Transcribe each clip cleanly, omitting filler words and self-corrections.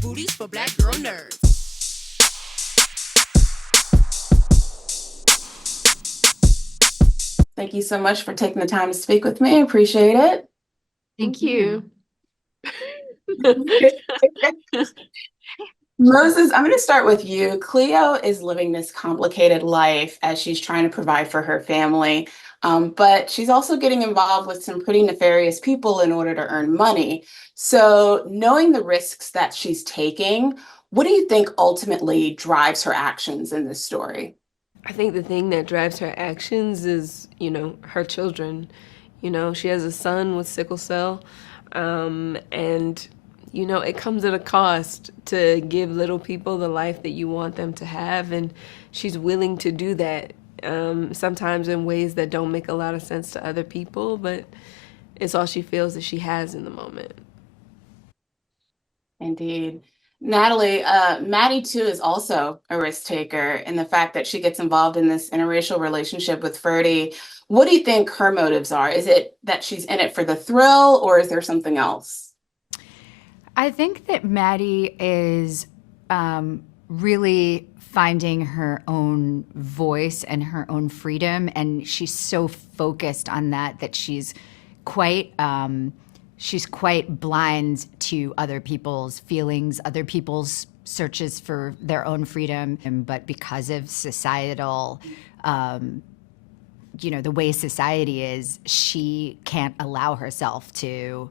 booties for black girl nerds. Thank you so much for taking the time to speak with me. I appreciate it. Thank you. Moses, I'm going to start with you. Cleo is living this complicated life as she's trying to provide for her family, but she's also getting involved with some pretty nefarious people in order to earn money. So, knowing the risks that she's taking, what do you think ultimately drives her actions in this story? I think the thing that drives her actions is, her children. She has a son with sickle cell, and it comes at a cost to give little people the life that you want them to have, and she's willing to do that. Sometimes in ways that don't make a lot of sense to other people, but it's all she feels that she has in the moment. Indeed. Natalie, Maddie too is also a risk taker in the fact that she gets involved in this interracial relationship with Ferdie. What do you think her motives are? Is it that she's in it for the thrill, or is there something else? I think that Maddie is really finding her own voice and her own freedom, and she's so focused on that quite she's quite blind to other people's feelings, other people's searches for their own freedom. But because of societal, the way society is, she can't allow herself to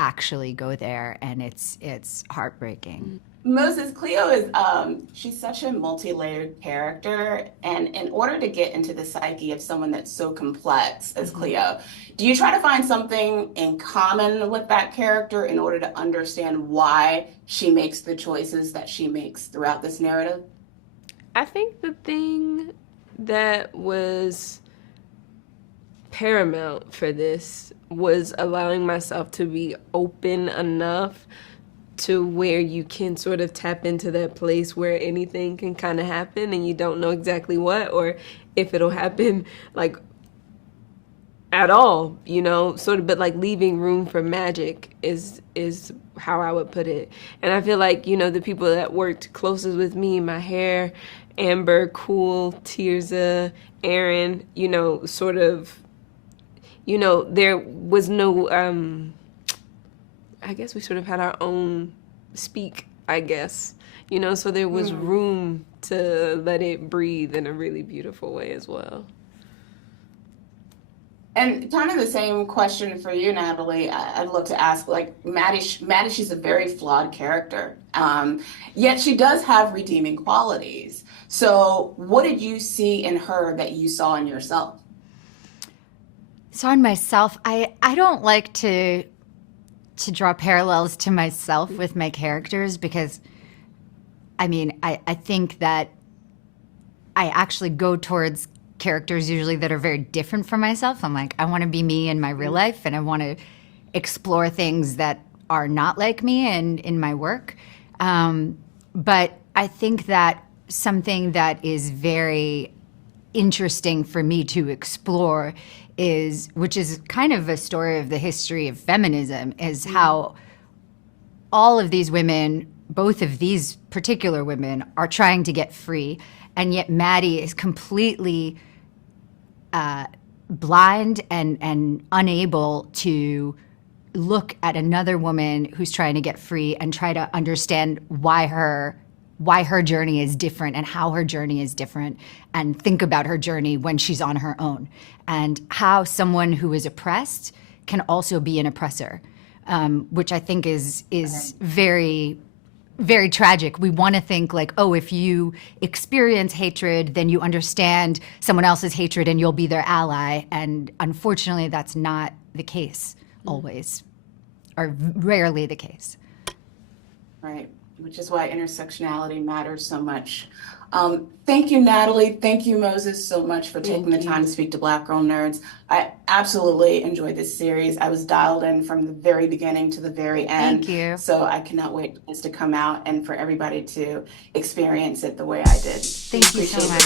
actually go there, and it's heartbreaking. Moses, Cleo is she's such a multi-layered character, and in order to get into the psyche of someone that's so complex as Cleo, do you try to find something in common with that character in order to understand why she makes the choices that she makes throughout this narrative? I think the thing that was paramount for this was allowing myself to be open enough to where you can sort of tap into that place where anything can kind of happen and you don't know exactly what, or if it'll happen like at all, sort of, but like leaving room for magic is how I would put it. And I feel like, the people that worked closest with me, my hair, Amber, Cool, Tirza, Aaron, sort of, there was no I guess we sort of had our own speak, I guess. So there was room to let it breathe in a really beautiful way as well. And kind of the same question for you, Natalie. I'd love to ask, like Maddie, Maddie, she's a very flawed character, yet she does have redeeming qualities. So, what did you see in her that you saw in yourself? So on myself, I don't like to draw parallels to myself with my characters, because I think that I actually go towards characters usually that are very different from myself. I'm like, I want to be me in my real life, and I want to explore things that are not like me and in my work. But I think that something that is very interesting for me to explore which is kind of a story of the history of feminism, is how all of these women, both of these particular women, are trying to get free, and yet Maddie is completely blind and unable to look at another woman who's trying to get free and try to understand why her journey is different and how her journey is different, and think about her journey when she's on her own, and how someone who is oppressed can also be an oppressor, which I think is very, very tragic. We want to think like, oh, if you experience hatred, then you understand someone else's hatred and you'll be their ally. And unfortunately, that's not the case always, or rarely the case. Right, which is why intersectionality matters so much. Thank you, Natalie. Thank you, Moses, so much for taking the time to speak to Black Girl Nerds. I absolutely enjoyed this series. I was dialed in from the very beginning to the very end. Thank you. So I cannot wait for this to come out and for everybody to experience it the way I did. Thank you so much.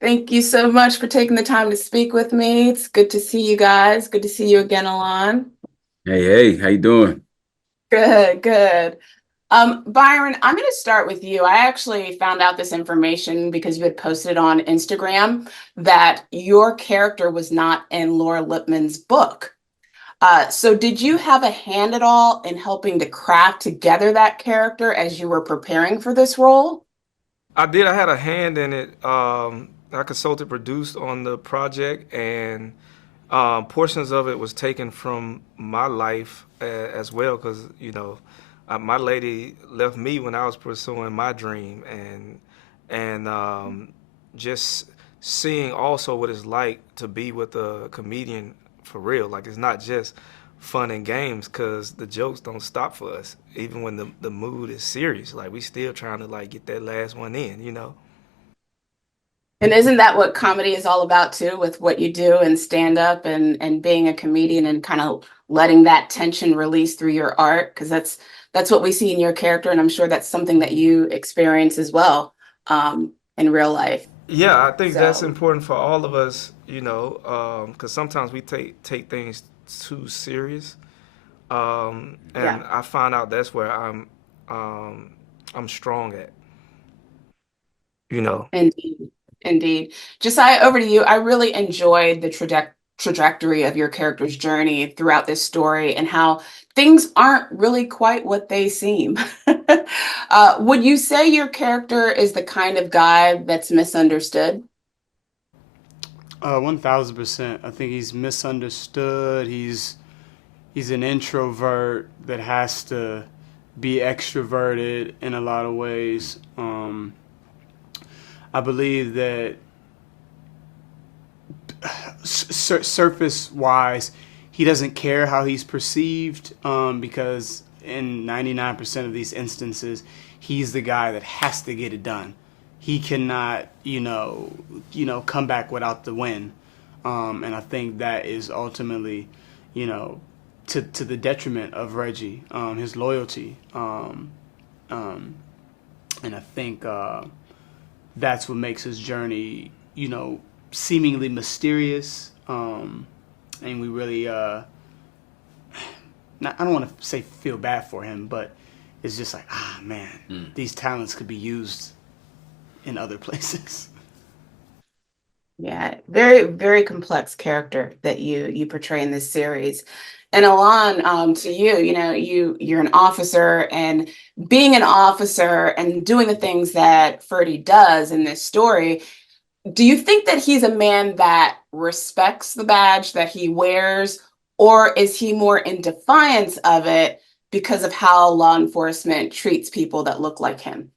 Thank you so much for taking the time to speak with me. It's good to see you guys. Good to see you again, Alon. Hey, hey, how you doing? Good, good. Byron, I'm going to start with you. I actually found out this information because you had posted on Instagram that your character was not in Laura Lippman's book. So did you have a hand at all in helping to craft together that character as you were preparing for this role? I did. I had a hand in it. I consulted, produced on the project, and portions of it was taken from my life as well. Because my lady left me when I was pursuing my dream, and just seeing also what it's like to be with a comedian for real. Like it's not just fun and games because the jokes don't stop for us even when the mood is serious. Like we still trying to like get that last one in. And isn't that what comedy is all about too, with what you do and stand up and being a comedian and kind of letting that tension release through your art? Because that's what we see in your character, and I'm sure that's something that you experience as well in real life. Yeah, I think that's So important for all of us, because sometimes we take things too serious, yeah. and I find out that's where I'm strong at, you know. Indeed. Indeed. Josiah, over to you. I really enjoyed the trajectory of your character's journey throughout this story and how things aren't really quite what they seem. Would you say your character is the kind of guy that's misunderstood? 1000%. I think he's misunderstood. He's an introvert that has to be extroverted in a lot of ways. I believe that surface wise, he doesn't care how he's perceived because in 99% of these instances, he's the guy that has to get it done. He cannot, come back without the win. And I think that is ultimately, you know, to the detriment of Reggie, his loyalty. And I think that's what makes his journey, seemingly mysterious. And we really, I don't want to say feel bad for him, but it's just like, man, these talents could be used in other places. Yeah, very, very complex character that you portray in this series. And Alon, to you, you're an officer, and being an officer and doing the things that Ferdie does in this story, do you think that he's a man that respects the badge that he wears, or is he more in defiance of it because of how law enforcement treats people that look like him?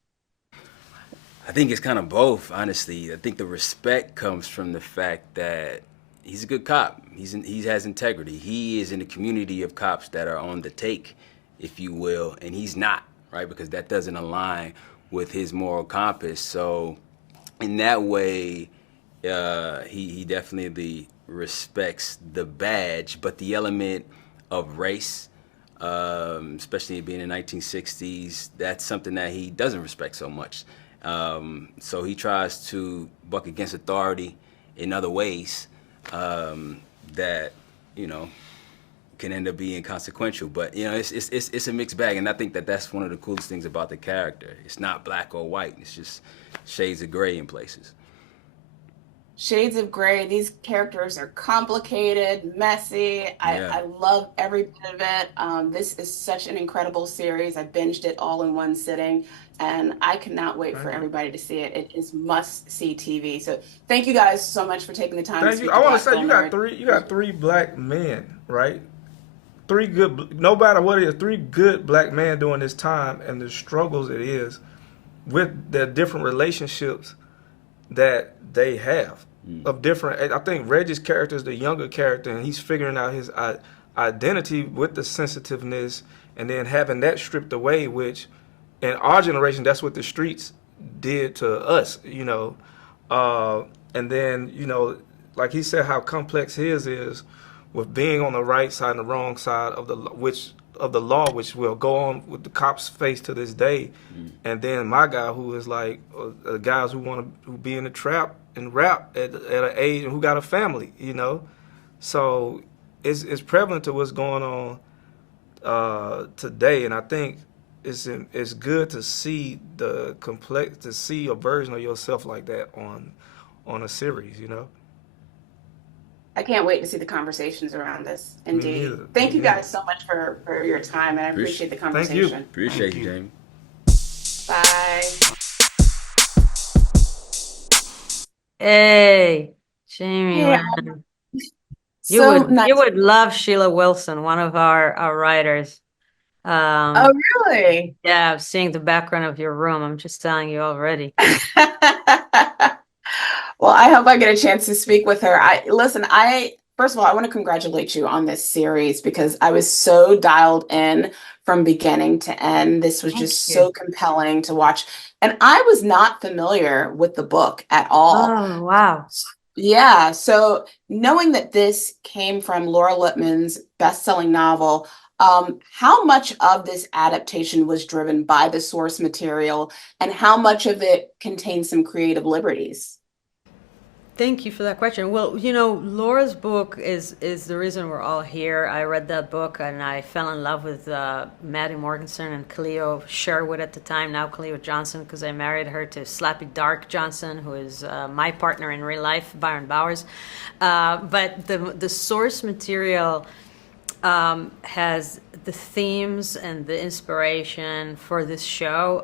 I think it's kind of both, honestly. I think the respect comes from the fact that he's a good cop. He has integrity. He is in a community of cops that are on the take, if you will, and he's not, right? Because that doesn't align with his moral compass. So, in that way, he definitely respects the badge, but the element of race, especially being in the 1960s, that's something that he doesn't respect so much. So he tries to buck against authority in other ways that you know can end up being consequential. But it's a mixed bag, and I think that that's one of the coolest things about the character. It's not black or white. It's just shades of gray in places. Shades of Grey. These characters are complicated, messy. Yeah. I love every bit of it. This is such an incredible series. I binged it all in one sitting, and I cannot wait for Thank you. everybody to see it. It is must-see TV. So thank you guys so much for taking the time to Thank you. speak I to want to Black say Girl Nerd. you got three black men, right? Three good, no matter what it is, three good black men during this time and the struggles it is with the different relationships that they have of different. I think Reggie's character is the younger character, and he's figuring out his identity with the sensitiveness, and then having that stripped away. Which, in our generation, that's what the streets did to us, and then like he said, how complex his is with being on the right side and the wrong side of the law, which will go on with the cops face to this day. And then my guy, who is like guys who want to who be in the trap and rap at an age and who got a family. So it's prevalent to what's going on today, and I think it's good to see to see a version of yourself like that on a series, you know. I can't wait to see the conversations around this. Me Indeed. neither. Thank Me you neither. guys so much for your time, and I appreciate the Thank you. conversation. Appreciate Thank you, you. Jamie. Bye. Hey, Jamie, Hey, man. so nice. You would love Sheila Wilson, one of our writers. Oh, really? Yeah, seeing the background of your room, I'm just telling you already. Well, I hope I get a chance to speak with her. I first of all, I want to congratulate you on this series because I was so dialed in from beginning to end. This was Thank just you. so compelling to watch. And I was not familiar with the book at all. Oh, wow. Yeah, so knowing that this came from Laura Lippman's best-selling novel, how much of this adaptation was driven by the source material, and how much of it contains some creative liberties? Thank you for that question. Well, you know, Laura's book is the reason we're all here. I read that book and I fell in love with Maddie Morganson and Cleo Sherwood at the time, now Cleo Johnson, because I married her to Slappy Dark Johnson, who is my partner in real life, Byron Bowers. But the source material has the themes and the inspiration for this show,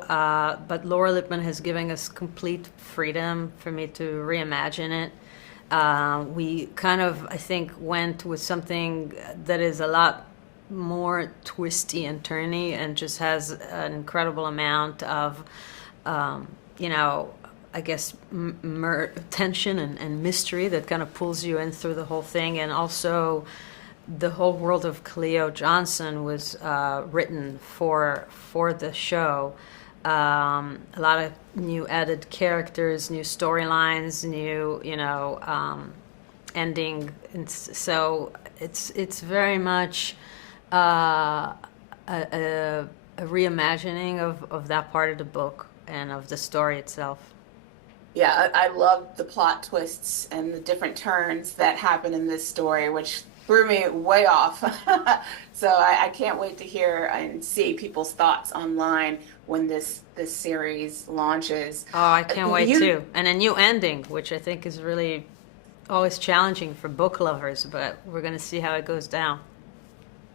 but Laura Lippman has given us complete freedom for me to reimagine it. We kind of, I think, went with something that is a lot more twisty and turny and just has an incredible amount of, you know, I guess, tension and mystery that kind of pulls you in through the whole thing. And also, the whole world of Cleo Johnson was written for the show. A lot of new added characters, new storylines, new ending. And so it's very much a reimagining of that part of the book and of the story itself. Yeah, I love the plot twists and the different turns that happen in this story, which threw me way off. So I can't wait to hear and see people's thoughts online when this series launches. Oh, I can't wait You- too. And a new ending, which I think is really always challenging for book lovers, but we're going to see how it goes down.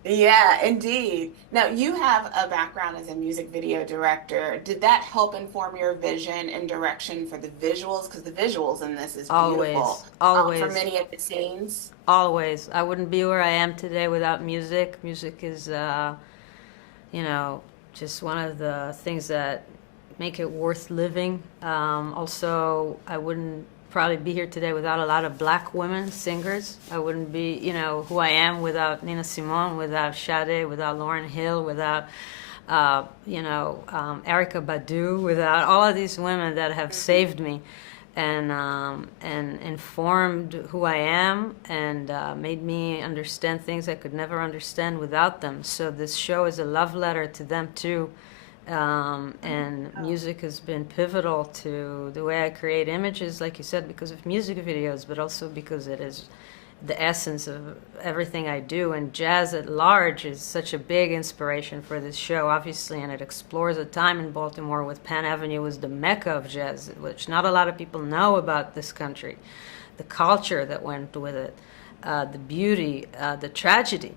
Yeah, indeed. Now, you have a background as a music video director. Did that help inform your vision and direction for the visuals? Because the visuals in this is beautiful. Always. For many of the scenes. Always. I wouldn't be where I am today without music. Music is, just one of the things that make it worth living. Also, I wouldn't probably be here today without a lot of black women singers. I wouldn't be, who I am without Nina Simone, without Sade, without Lauryn Hill, without, Erykah Badu, without all of these women that have saved me and informed who I am and made me understand things I could never understand without them. So this show is a love letter to them too. And music has been pivotal to the way I create images, like you said, because of music videos, but also because it is the essence of everything I do. And jazz at large is such a big inspiration for this show, obviously, and it explores a time in Baltimore when Penn Avenue was the mecca of jazz, which not a lot of people know about this country, the culture that went with it, the beauty, the tragedy.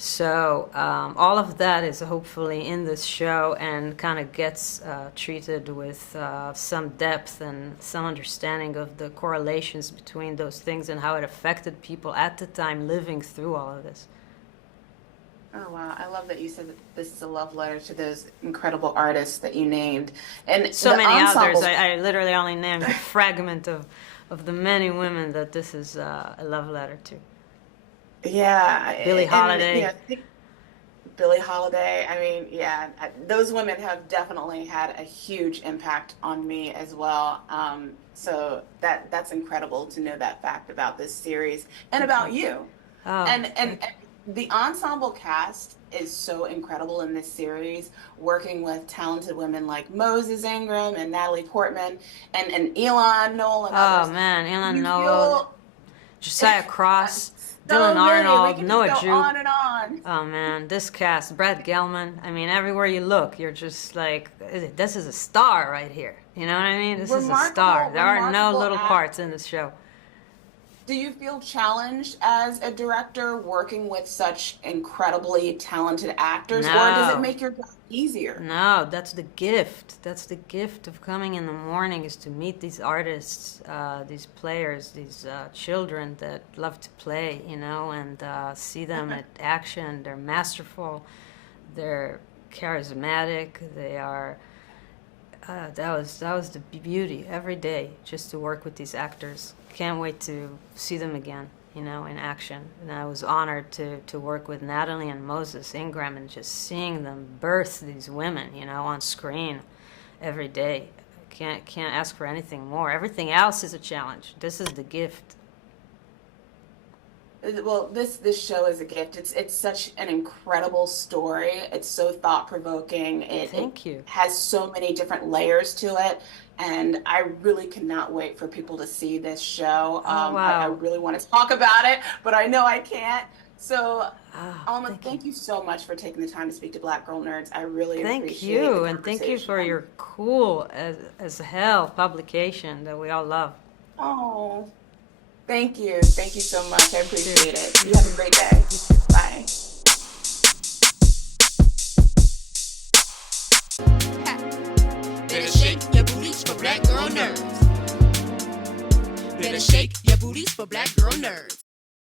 So all of that is hopefully in this show and kind of gets treated with some depth and some understanding of the correlations between those things and how it affected people at the time living through all of this. Oh, wow. I love that you said that this is a love letter to those incredible artists that you named. And So the many ensembles- others. I literally only named a fragment of the many women that this is a love letter to. Yeah. Billie and, Holiday. I think Billie Holiday. I mean, yeah, those women have definitely had a huge impact on me as well. So that's incredible to know that fact about this series and about you. Oh, And the ensemble cast is so incredible in this series, working with talented women like Moses Ingram and Natalie Portman and Elon, Noel, and oh others. man, Ellen You Noel, feel- Josiah Cross, Dylan many. Arnold, We can Noah just go Jupe. on and on. Oh man, this cast, Brad Gelman. I mean, everywhere you look, you're just like, this is a star right here. You know what I mean? This is a star. There are no Remarkable little act- parts in this show. Do you feel challenged as a director working with such incredibly talented actors, or does it No. make your job easier? No, that's the gift. That's the gift of coming in the morning, is to meet these artists, these players, these children that love to play, you know, and see them at action. They're masterful. They're charismatic. They are. That was the beauty every day, just to work with these actors. Can't wait to see them again, you know, in action. And I was honored to work with Natalie and Moses Ingram, and just seeing them birth these women, you know, on screen every day. Can't ask for anything more. Everything else is a challenge. This is the gift. Well, this show is a gift. It's such an incredible story. It's so thought-provoking. Thank you. Has so many different layers to it, and I really cannot wait for people to see this show. I wow. really want to talk about it, but I know I can't. So, Alma, Thank thank you so much for taking the time to speak to Black Girl Nerds. I really Thank appreciate you, the and thank you for conversation. your cool as hell publication that we all love. Oh, thank you. Thank you so much. I appreciate it. You have a great day. Bye. Better shake your booties for Black Girl Nerds. Better shake your booties for Black Girl Nerds.